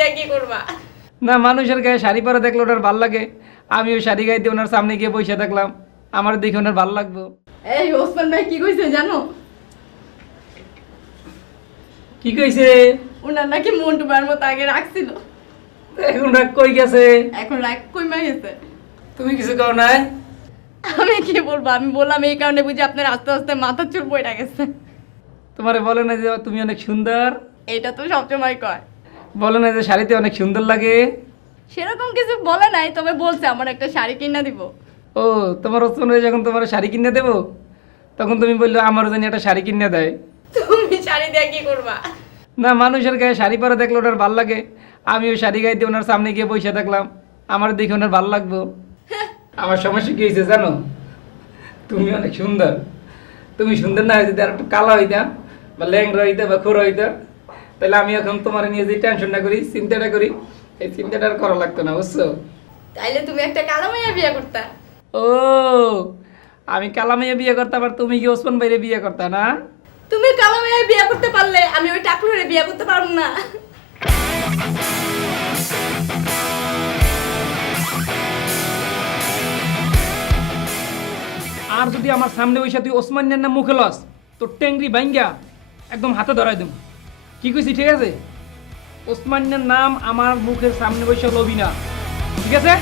দিয়ে কি করবা? না, মানুষের গায়ে শাড়ি পরা দেখলে ওনার ভাল লাগে, আমি ওই শাড়ি গাইতে ওনার সামনে গিয়ে বসে থাকলাম, আমার দেখে ওনার ভাল লাগবো। এই ওসমান ভাই কি কইছে জানো? কি কইছে? ওনার নাকি মন্টু ভাইয়ের মতো আগে রাখছিল, এখন রাগ কই গেছে? এখন রাগ কইমা গেছে। তুমি কিছু কও নাই? আমি কি বলবো, আমি বললাম এই কারণে বুঝি আপনার আস্তে আস্তে মাথার চুল পড়ে গেছে। তোমারে বলে না যে তুমি অনেক সুন্দর? এটা তো সবসময় কয়। বলে না যে শাড়িতে অনেক সুন্দর লাগে? সেরকম কিছু বলে নাই, তবে বলছে আমার একটা শাড়ি কিনা দিব। ও, তোমার ওসমান ভাই যখন তোমার শাড়ি কিনে দেবো তখন তুমি বললো আমারও জানি একটা শাড়ি কিনে দেয়। তুমি শাড়ি দিয়ে কি করবা? না, মানুষের গায়ে শাড়ি পরা দেখলে ওনার ভাল লাগে, আমি ওই শাড়ি গাইতে ওনার সামনে গিয়ে বসে থাকলাম, আমার দেখে ওনার ভাল লাগবো। আমার সমস্যা কি হয়েছে জানো? তুমি অনেক সুন্দর, তুমি সুন্দর না হয়েছে আর একটু কালা হইতা বা ল্যাংরা হইতা বা খোরা হইতা, তাহলে আমি এখন তোমার নিয়ে যে টেনশনটা করি, চিন্তাটা করি, এই চিন্তাটা আর করা লাগতো না, বুঝছো? তাইলে তুমি একটা কালো মাইয়া বিয়ে করতা। ও, আমি কালা মেয়ে বিয়ে করতাম আর তুমি কি ওসমান ভাইরে বিয়ে করতা না? তুমি কালো মাইয়া বিয়ে করতে পারলে আমি ওই টাকলুরে বিয়ে করতে পারবো না। আর যদি আমার সামনে বসে তুই ওসমানের নাম মুখে লস, তোর ট্যাংরি বাইঙ্গা একদম হাতে ধরাই দেব। কি কইছি ঠিক আছে? ওসমানের নাম আমার মুখের সামনে বসে লবি না, ঠিক আছে?